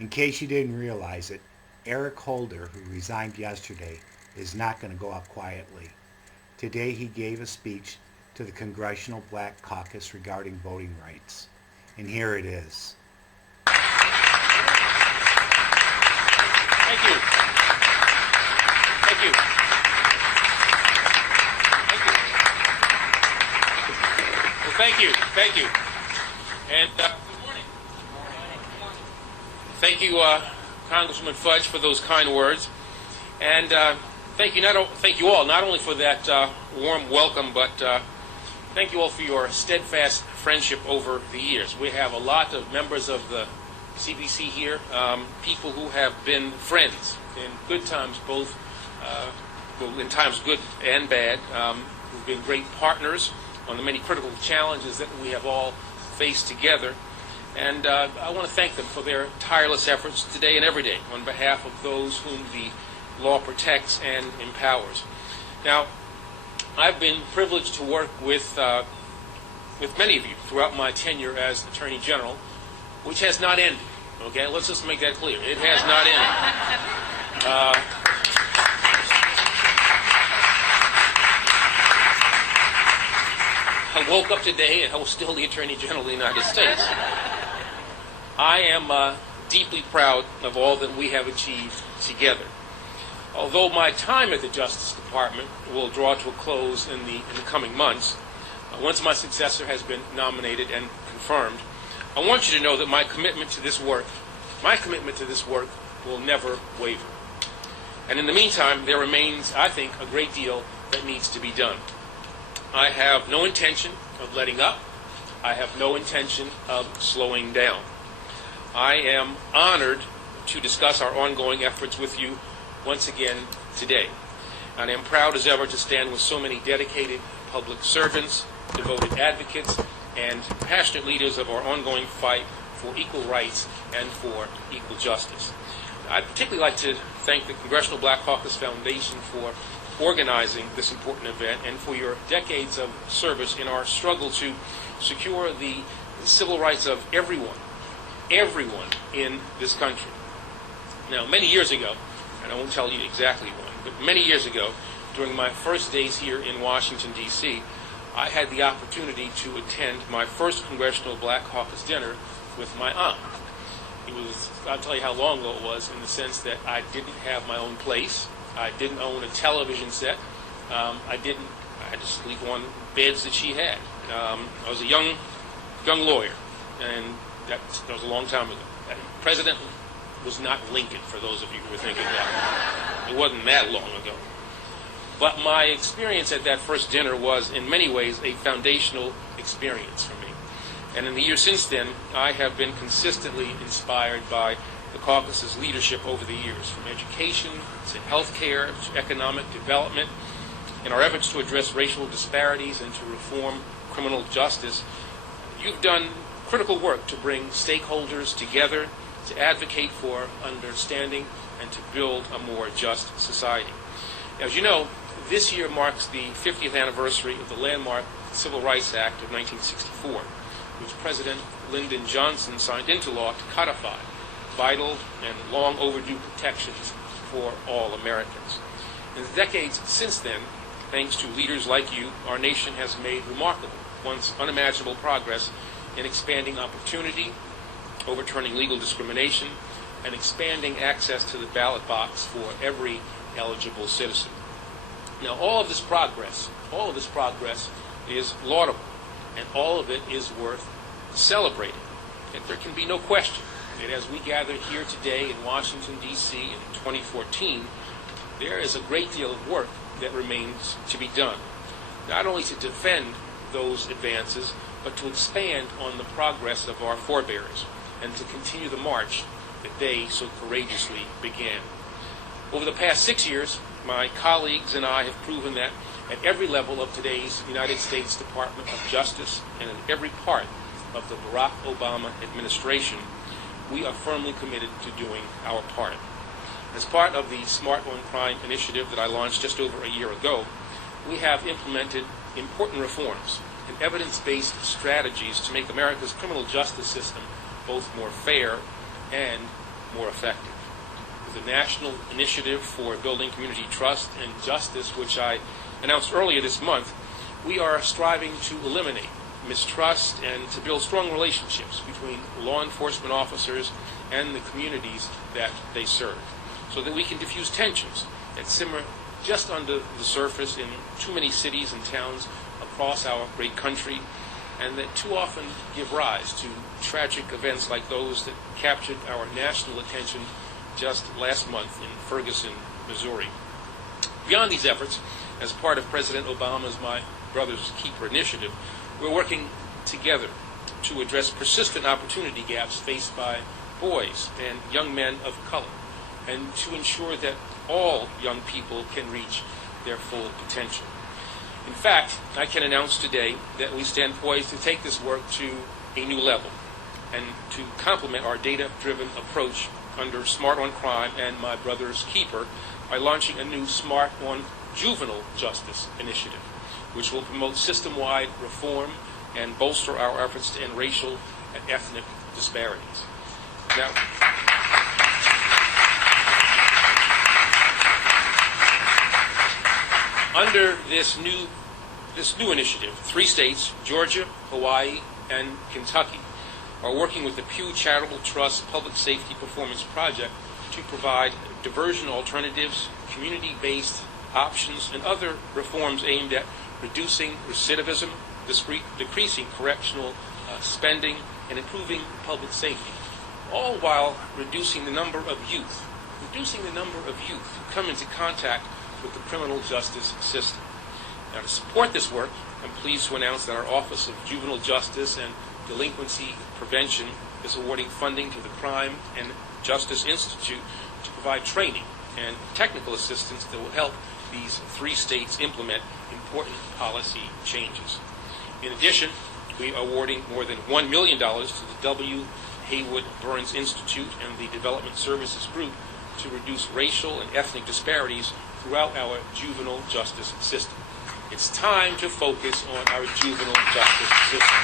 In case you didn't realize it, Eric Holder, who resigned yesterday, is not going to go out quietly. Today he gave a speech to the Congressional Black Caucus regarding voting rights. And here it is. Thank you. Thank you. Thank you. Well, thank you. Thank you. And good morning. Thank you, Congressman Fudge, for those kind words. And thank you all, not only for that warm welcome, but thank you all for your steadfast friendship over the years. We have a lot of members of the CBC here, people who have been friends in good times, both in times good and bad, who've been great partners on the many critical challenges that we have all faced together. And I want to thank them for their tireless efforts today and every day on behalf of those whom the law protects and empowers. Now, I've been privileged to work with many of you throughout my tenure as Attorney General, which has not ended. Okay, let's just make that clear. It has not ended. I woke up today and I was still the Attorney General of the United States. I am deeply proud of all that we have achieved together. Although my time at the Justice Department will draw to a close in the coming months, once my successor has been nominated and confirmed, I want you to know that my commitment to this work will never waver. And in the meantime, there remains, I think, a great deal that needs to be done. I have no intention of letting up. I have no intention of slowing down. I am honored to discuss our ongoing efforts with you once again today. And I am proud as ever to stand with so many dedicated public servants, devoted advocates, and passionate leaders of our ongoing fight for equal rights and for equal justice. I'd particularly like to thank the Congressional Black Caucus Foundation for organizing this important event and for your decades of service in our struggle to secure the civil rights of everyone in this country. Now, many years ago, and I won't tell you exactly when, but many years ago, during my first days here in Washington, D.C., I had the opportunity to attend my first Congressional Black Caucus dinner with my aunt. I'll tell you how long ago it was, in the sense that I didn't have my own place. I didn't own a television set. I had to sleep on beds that she had. I was a young lawyer, and that was a long time ago. President was not Lincoln, for those of you who were thinking that. It wasn't that long ago. But my experience at that first dinner was, in many ways, a foundational experience for me. And in the years since then, I have been consistently inspired by the caucus's leadership over the years, from education to healthcare to economic development. In our efforts to address racial disparities and to reform criminal justice, you've done critical work to bring stakeholders together, to advocate for understanding, and to build a more just society. As you know, this year marks the 50th anniversary of the landmark Civil Rights Act of 1964, which President Lyndon Johnson signed into law to codify vital and long overdue protections for all Americans. In the decades since then, thanks to leaders like you, our nation has made remarkable, once unimaginable progress in expanding opportunity, overturning legal discrimination, and expanding access to the ballot box for every eligible citizen. Now, all of this progress is laudable, and all of it is worth celebrating. And there can be no question that as we gather here today in Washington, D.C. in 2014, there is a great deal of work that remains to be done, not only to defend those advances, but to expand on the progress of our forebears and to continue the march that they so courageously began. Over the past 6 years, my colleagues and I have proven that at every level of today's United States Department of Justice and in every part of the Barack Obama administration, we are firmly committed to doing our part. As part of the Smart on Crime initiative that I launched just over a year ago, we have implemented important reforms and evidence-based strategies to make America's criminal justice system both more fair and more effective. The National Initiative for Building Community Trust and Justice, which I announced earlier this month, we are striving to eliminate mistrust and to build strong relationships between law enforcement officers and the communities that they serve, so that we can diffuse tensions that simmer just under the surface in too many cities and towns across our great country, and that too often give rise to tragic events like those that captured our national attention just last month in Ferguson, Missouri. Beyond these efforts, as part of President Obama's My Brother's Keeper initiative, we're working together to address persistent opportunity gaps faced by boys and young men of color, and to ensure that all young people can reach their full potential. In fact, I can announce today that we stand poised to take this work to a new level and to complement our data-driven approach under Smart on Crime and My Brother's Keeper by launching a new Smart on Juvenile Justice initiative, which will promote system-wide reform and bolster our efforts to end racial and ethnic disparities. Now, under this new initiative, 3 states, Georgia, Hawaii, and Kentucky, are working with the Pew Charitable Trust Public Safety Performance Project to provide diversion alternatives, community-based options, and other reforms aimed at reducing recidivism, decreasing correctional spending, and improving public safety, all while reducing the number of youth who come into contact with the criminal justice system. Now, to support this work, I'm pleased to announce that our Office of Juvenile Justice and Delinquency Prevention is awarding funding to the Crime and Justice Institute to provide training and technical assistance that will help these 3 states implement important policy changes. In addition, we are awarding more than $1 million to the W. Haywood Burns Institute and the Development Services Group to reduce racial and ethnic disparities throughout our juvenile justice system. It's time to focus on our juvenile justice system.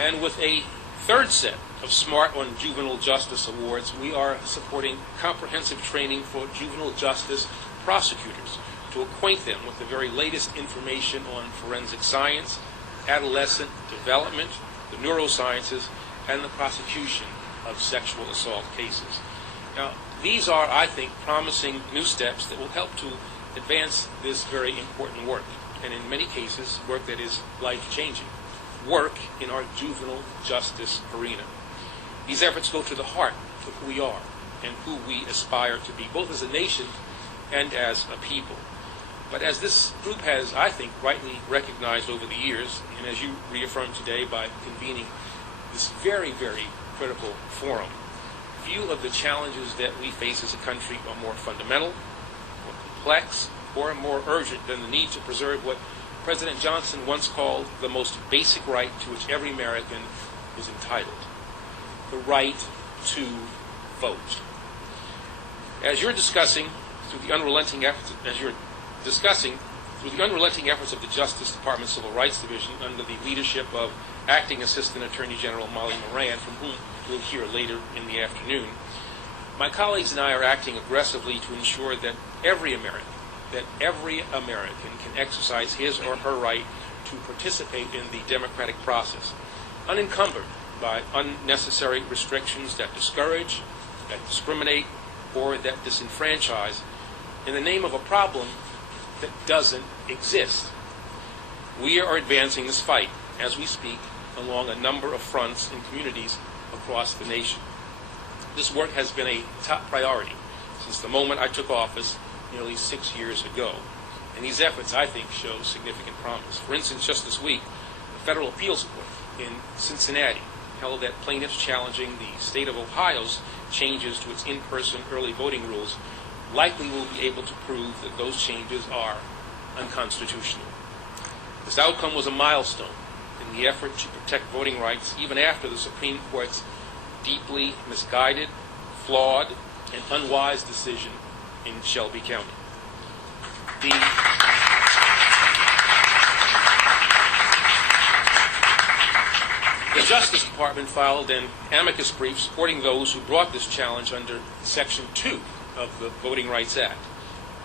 And with a 3rd set of Smart on Juvenile Justice Awards, we are supporting comprehensive training for juvenile justice prosecutors to acquaint them with the very latest information on forensic science, adolescent development, the neurosciences, and the prosecution of sexual assault cases. Now, these are, I think, promising new steps that will help to advance this very important work, and in many cases, work that is life-changing, work in our juvenile justice arena. These efforts go to the heart of who we are and who we aspire to be, both as a nation and as a people. But as this group has, I think, rightly recognized over the years, and as you reaffirmed today by convening this very, very critical forum, few of the challenges that we face as a country are more fundamental, more complex, or more urgent than the need to preserve what President Johnson once called the most basic right to which every American is entitled: the right to vote. As you're discussing through the unrelenting efforts of the Justice Department Civil Rights Division under the leadership of Acting Assistant Attorney General Molly Moran, from whom we'll hear later in the afternoon, my colleagues and I are acting aggressively to ensure that every American can exercise his or her right to participate in the democratic process, unencumbered by unnecessary restrictions that discourage, that discriminate, or that disenfranchise in the name of a problem that doesn't exist. We are advancing this fight as we speak along a number of fronts in communities across the nation. This work has been a top priority since the moment I took office nearly 6 years ago. And these efforts, I think, show significant promise. For instance, just this week, the Federal Appeals Court in Cincinnati held that plaintiffs challenging the state of Ohio's changes to its in-person early voting rules likely will be able to prove that those changes are unconstitutional. This outcome was a milestone in the effort to protect voting rights even after the Supreme Court's deeply misguided, flawed, and unwise decision in Shelby County. The Justice Department filed an amicus brief supporting those who brought this challenge under Section 2 of the Voting Rights Act.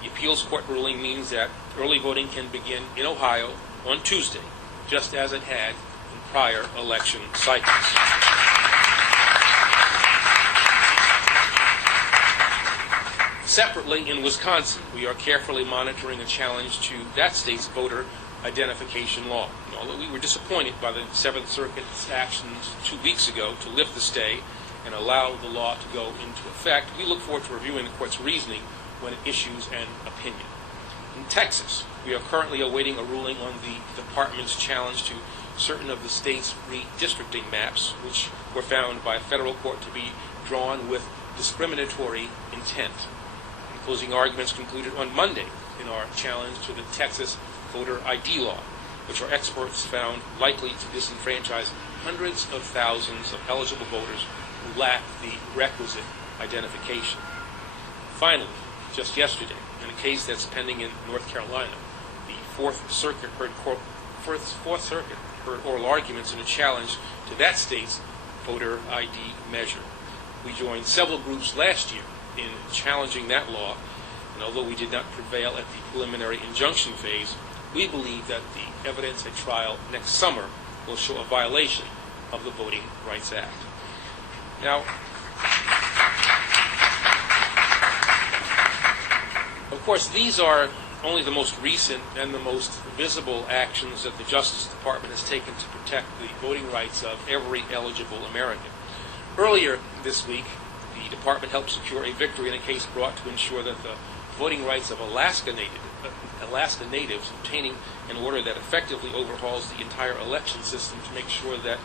The appeals court ruling means that early voting can begin in Ohio on Tuesday, just as it had in prior election cycles. Separately, in Wisconsin, we are carefully monitoring a challenge to that state's voter identification law. Although we were disappointed by the Seventh Circuit's actions 2 weeks ago to lift the stay and allow the law to go into effect, we look forward to reviewing the court's reasoning when it issues an opinion. In Texas, we are currently awaiting a ruling on the department's challenge to certain of the state's redistricting maps, which were found by a federal court to be drawn with discriminatory intent. Closing arguments concluded on Monday in our challenge to the Texas voter ID law, which our experts found likely to disenfranchise hundreds of thousands of eligible voters who lack the requisite identification. Finally, just yesterday, in a case that's pending in North Carolina, the Fourth Circuit heard oral arguments in a challenge to that state's voter ID measure. We joined several groups last year in challenging that law, and although we did not prevail at the preliminary injunction phase, we believe that the evidence at trial next summer will show a violation of the Voting Rights Act. Now, of course, these are only the most recent and the most visible actions that the Justice Department has taken to protect the voting rights of every eligible American. Earlier this week, the department helped secure a victory in a case brought to ensure that the voting rights of Alaska natives, obtaining an order that effectively overhauls the entire election system to make sure that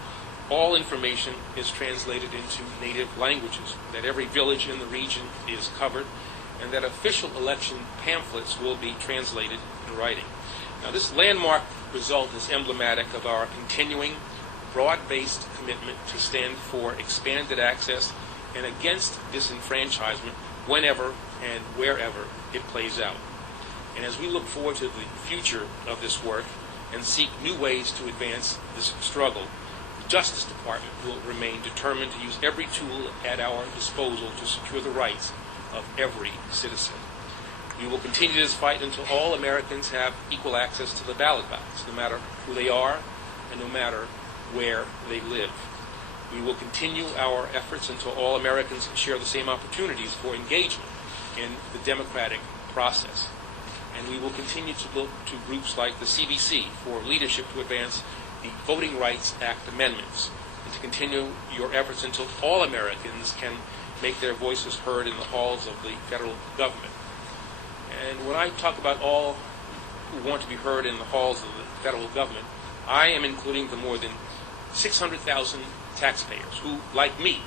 all information is translated into native languages, that every village in the region is covered, and that official election pamphlets will be translated in writing. Now, this landmark result is emblematic of our continuing broad-based commitment to stand for expanded access and against disenfranchisement whenever and wherever it plays out. And as we look forward to the future of this work and seek new ways to advance this struggle, the Justice Department will remain determined to use every tool at our disposal to secure the rights of every citizen. We will continue this fight until all Americans have equal access to the ballot box, no matter who they are and no matter where they live. We will continue our efforts until all Americans share the same opportunities for engagement in the democratic process. And we will continue to look to groups like the CBC for leadership to advance the Voting Rights Act amendments, and to continue your efforts until all Americans can make their voices heard in the halls of the federal government. And when I talk about all who want to be heard in the halls of the federal government, I am including the more than 600,000 taxpayers who, like me,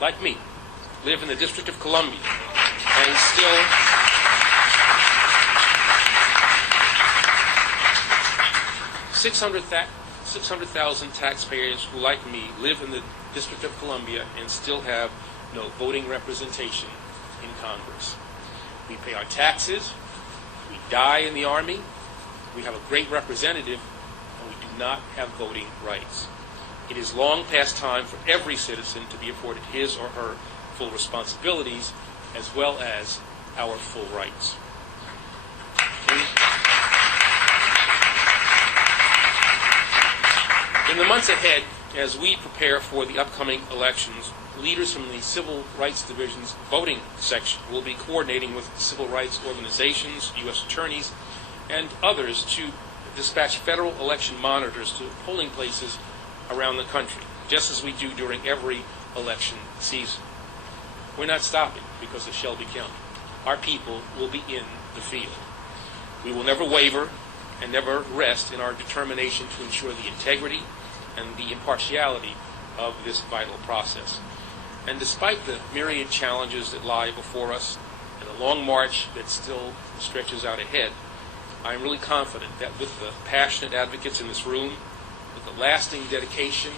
live in the District of Columbia and still 600,000 taxpayers who, like me, live in the District of Columbia and still have no voting representation in Congress. We pay our taxes, we die in the Army, we have a great representative, and we do not have voting rights. It is long past time for every citizen to be afforded his or her full responsibilities as well as our full rights. In the months ahead, as we prepare for the upcoming elections, leaders from the Civil Rights Division's voting section will be coordinating with civil rights organizations, U.S. attorneys, and others to dispatch federal election monitors to polling places around the country, just as we do during every election season. We're not stopping because of Shelby County. Our people will be in the field. We will never waver and never rest in our determination to ensure the integrity and the impartiality of this vital process. And despite the myriad challenges that lie before us and the long march that still stretches out ahead, I'm really confident that with the passionate advocates in this room, with the lasting dedication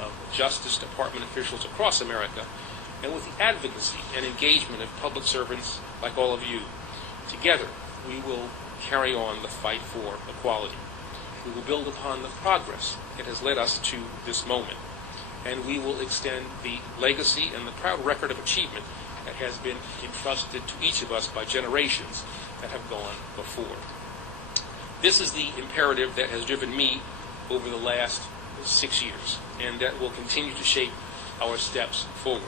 of Justice Department officials across America, and with the advocacy and engagement of public servants like all of you, together we will carry on the fight for equality. We will build upon the progress that has led us to this moment, and we will extend the legacy and the proud record of achievement that has been entrusted to each of us by generations that have gone before. This is the imperative that has driven me over the last 6 years, and that will continue to shape our steps forward.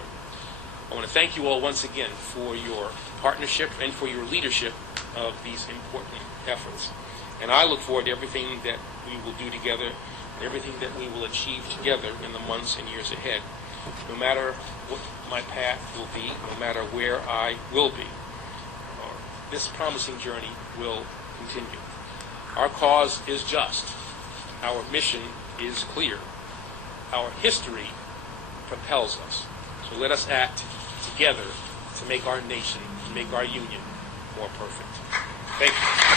I want to thank you all once again for your partnership and for your leadership of these important efforts. And I look forward to everything that we will do together and everything that we will achieve together in the months and years ahead. No matter what my path will be, no matter where I will be, this promising journey will continue. Our cause is just. Our mission is clear. Our history propels us. So let us act together to make our nation, to make our union more perfect. Thank you.